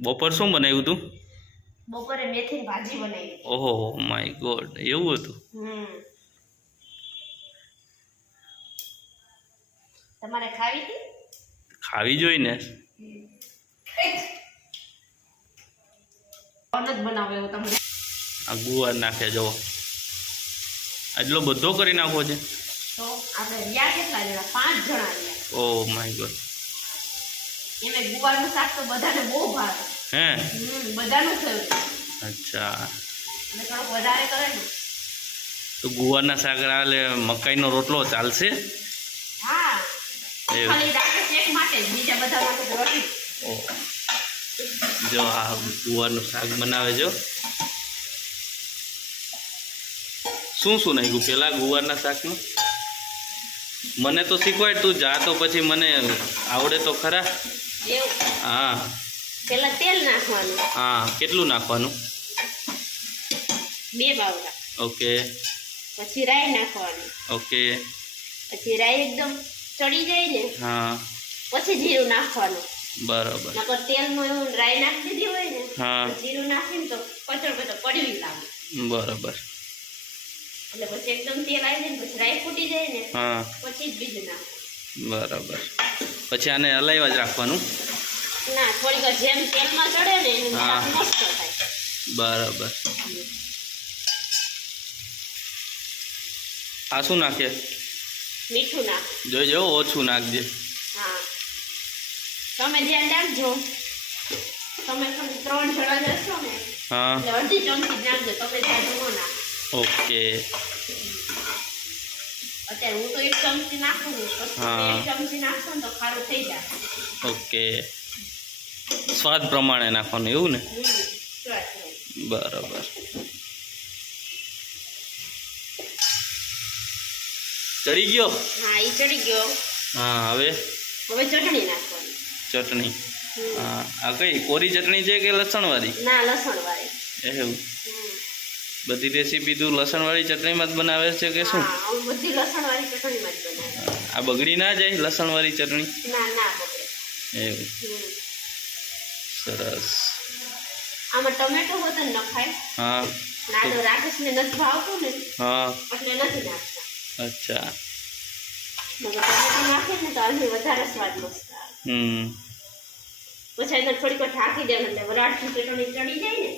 બપોર શું બનાવ્યું તું? બપોરે મેથીની ભાજી બનાવી. ઓહો માય ગોડ, એવું હતું? તમારે ખાવી હતી? ખાવી જોઈએ ને. અનજ બનાવો એવો તમને. આ ગુવાર નાખે જો, આટલો બધો કરી નાખો છે. તો આપણે રહ્યા કેટલા જણા? 5 જણા રહ્યા. Oh my God. એમાં ગુવારનું શાક તો બધાને બહુ ભાવે. હે? બધાનું ફેવરેટ. અચ્છા, એટલે થોડોક વધારે કરે ને તો ગુવારના શાક આલે મકાઈનો રોટલો ચાલશે? હા, એવું. ખાલી રાકેશ એક માટે જ, બીજા બધા માટે તો રોટી. ઓહ, જો આ ગુવારનું શાક બનાવે જો. શું શું નાખ્યું પેલા ગુવારના શાકમાં? મને તો શીખવાડ, તું જા તો પછી મને આવડે તો ખરા. એવું? હા. પેલા તેલ નાખવાનું. હા, કેટલું નાખવાનું? 2 બાવડા. ઓકે. પછી રાઈ નાખવાની. ઓકે. પછી રાઈ એકદમ ચડી જાય ને, હા, પછી જીરું નાખવાનું. બરાબર. નકર તેલમાં એવું રાઈ નાખી દીધી હોય ને, હા, તો જીરું નાખીને તો કચડ કડવી લાગે. બરાબર. એટલે પછી એકદમ તેલ આવી જાય ને, પછી રાઈ ફૂટી જાય ને, હા, પછી જ બીજું નાખ. બરાબર. પછી આને હલાવ્યા જ રાખવાનું? ના, થોડીક વાર જેમ તેલમાં ચડે ને એનું હા. શાક મસ્ત થાય. બરાબર. આ શું નાખે? મીઠું નાખ. જોઈજો ઓછું નાખજે. હા, તમે ધ્યાન રાખજો. તમે 3 જણા જશો ને, હા, એટલે અડધી ચમચી જ નાખજો. તમે ત્યાં ન નાખો. ઓકે. અત્યારે હું તો 1 ચમચી નાખું છું, પછી તમે હા. 1 ચમચી નાખશો ને તો ખારું થઈ જાય. ઓકે, સ્વાદ પ્રમાણે નાખવાનું એવું ને? સ્વાદ થાય. બરાબર. ચડી ગયો? હા, એ ચડી ગયો. હા, હવે હવે ચટણી નાખવાની. ચટણી. હા, આ કઈ કોરી ચટણી છે કે લસણવાળી? ના, લસણ વાળી. એવું? બધી રેસીપી તું લસણવાળી ચટણીમાં જ બનાવે છે કે શું? હા, હું બધી લસણ વાળી ચટણીમાં જ બનાવું. આ બગડી ના જાય લસણવાળી ચટણી? ના ના બગડે. એવું? સરસ. આમાં ટમેટો હોત ને નખાય. હા. ના તો રાકેશને નથી ભાવતું ને, હા, એટલે નથી નાખતા. અચ્છા. મગર ટમેટો નાખે ને તો આની વધારે સ્વાદ મસ્ત આવે. પછી અંદર થોડીક વાર ઢાંકી દેવાનું, એટલે વરાળથી ચટણી ચડી જાય ને,